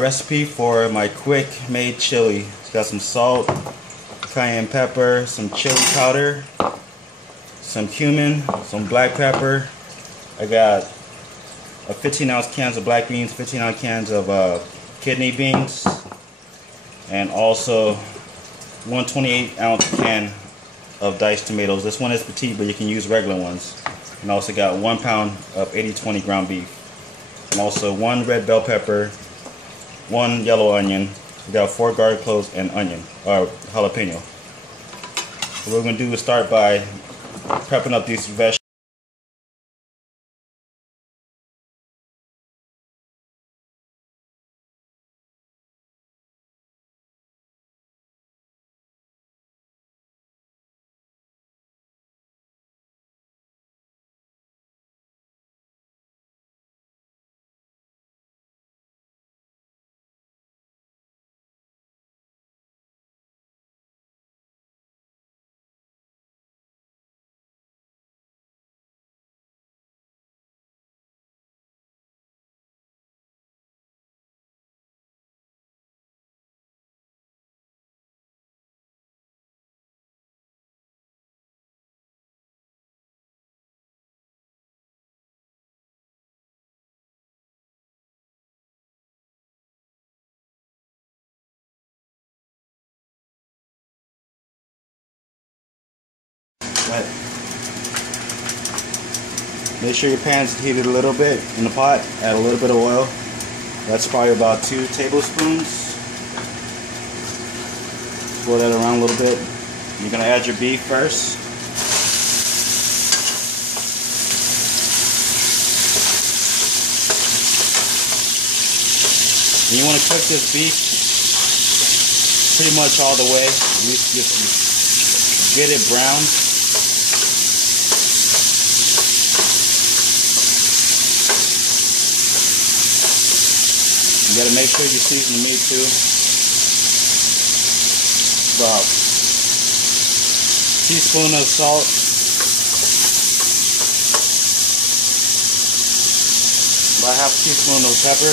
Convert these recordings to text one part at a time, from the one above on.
Recipe for my quick made chili. It's got some salt, cayenne pepper, some chili powder, some cumin, some black pepper. I got a 15-ounce cans of black beans, 15-ounce cans of kidney beans, and also 128-ounce can of diced tomatoes. This one is petite, but you can use regular ones. And also got 1 pound of 80/20 ground beef. And also 1 red bell pepper, 1 yellow onion. We got 4 garlic cloves and onion, or jalapeno. So what we're going to do is start by prepping up these vegetables. Make sure your pan's heated a little bit in the pot. Add a little bit of oil. That's probably about 2 tablespoons. Swirl that around a little bit. You're going to add your beef first. And you want to cook this beef pretty much all the way. At least just get it brown. You gotta make sure you season the meat too. About a teaspoon of salt. About half a teaspoon of pepper.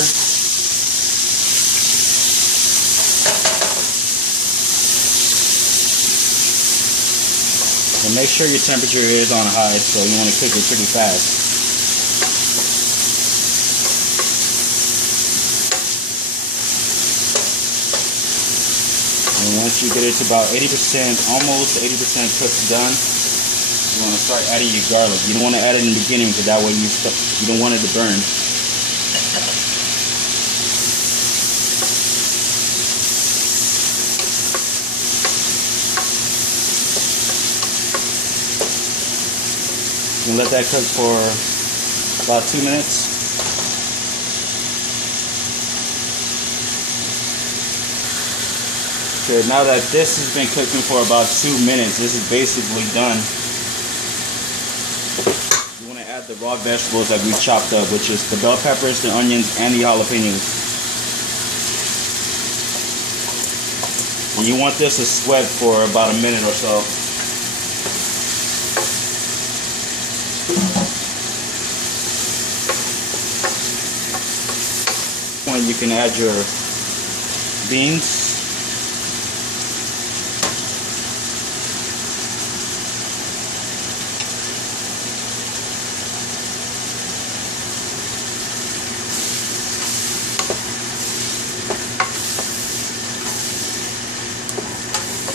And make sure your temperature is on high, so you want to cook it pretty fast. And once you get it to about 80%, almost 80% cooked done, you want to start adding your garlic. You don't want to add it in the beginning because that way you don't want it to burn. And let that cook for about 2 minutes. Okay, now that this has been cooking for about 2 minutes, this is basically done. You want to add the raw vegetables that we chopped up, which is the bell peppers, the onions, and the jalapenos. And you want this to sweat for about a minute or so. You can add your beans.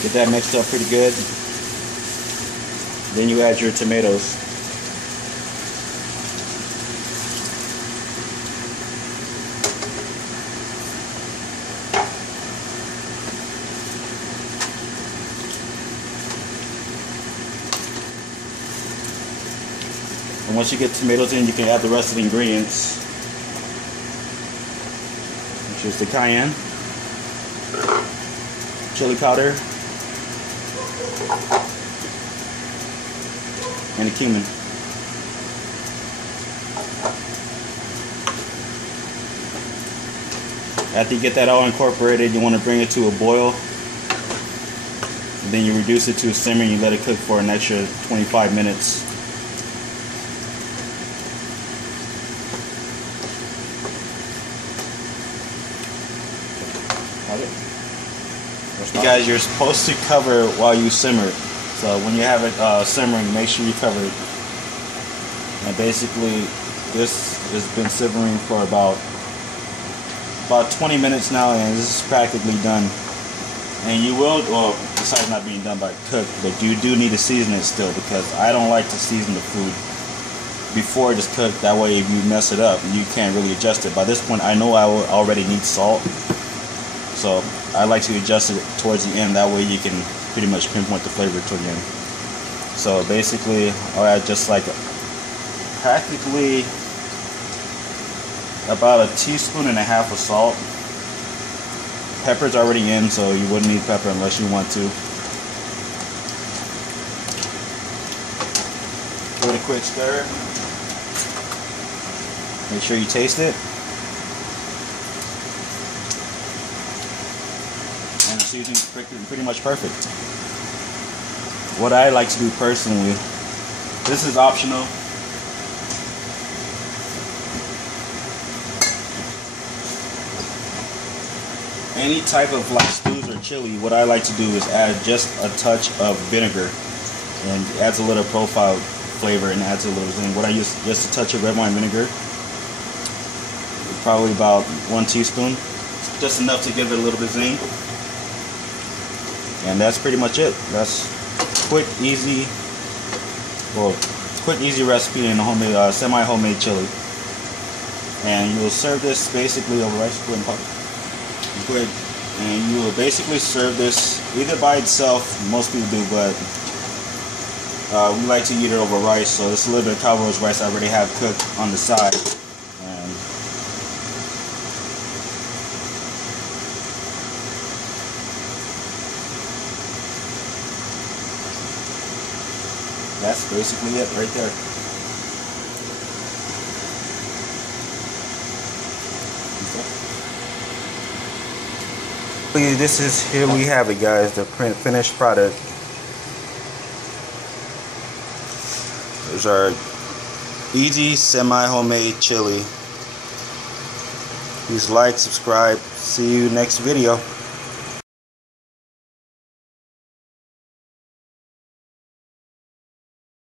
Get that mixed up pretty good. Then you add your tomatoes. And once you get tomatoes in, you can add the rest of the ingredients, which is the cayenne, chili powder, and the cumin. After you get that all incorporated, you want to bring it to a boil. And then you reduce it to a simmer and you let it cook for an extra 25 minutes. Guys, you're supposed to cover while you simmer. So when you have it simmering, make sure you cover it. And basically, this has been simmering for about 20 minutes now, and this is practically done. And you will, well, besides not being done by cook, but you do need to season it still, because I don't like to season the food before it's cooked. That way, if you mess it up, you can't really adjust it. By this point, I know I will already need salt, so I like to adjust it towards the end. That way, you can pretty much pinpoint the flavor toward the end. So basically, I'll add just like practically about 1.5 teaspoons of salt. Pepper's already in, so you wouldn't need pepper unless you want to. Give it a quick stir. Make sure you taste it. And the seasoning's pretty much perfect. What I like to do personally, this is optional. Any type of like stews or chili, what I like to do is add just a touch of vinegar, and it adds a little profile flavor and adds a little zing. What I use, just a touch of red wine vinegar, probably about 1 teaspoon, just enough to give it a little bit of zing. And that's pretty much it. That's quick, easy recipe in a homemade, semi-homemade chili. And you will serve this basically over rice. Go ahead and pop it. Quick, and you will basically serve this either by itself. Most people do, but we like to eat it over rice. So it's a little bit of Calvados rice I already have cooked on the side, and that's basically it right there. This is, here we have it, guys, the finished product. There's our easy semi-homemade chili. Please like, subscribe. See you next video.